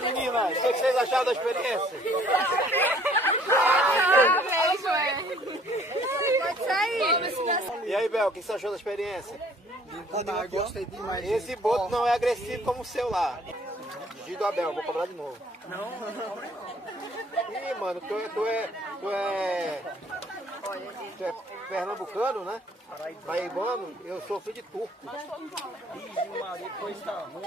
Meninas, o que vocês acharam da experiência? E aí, Bel, o que você achou da experiência? Gostei demais. Esse boto não é agressivo como o seu lá. Diz do Abel, vou cobrar de novo. Não. Ih, mano, tu é pernambucano, né? Paraibano, eu sou filho de turco. Maria, pois tá ruim.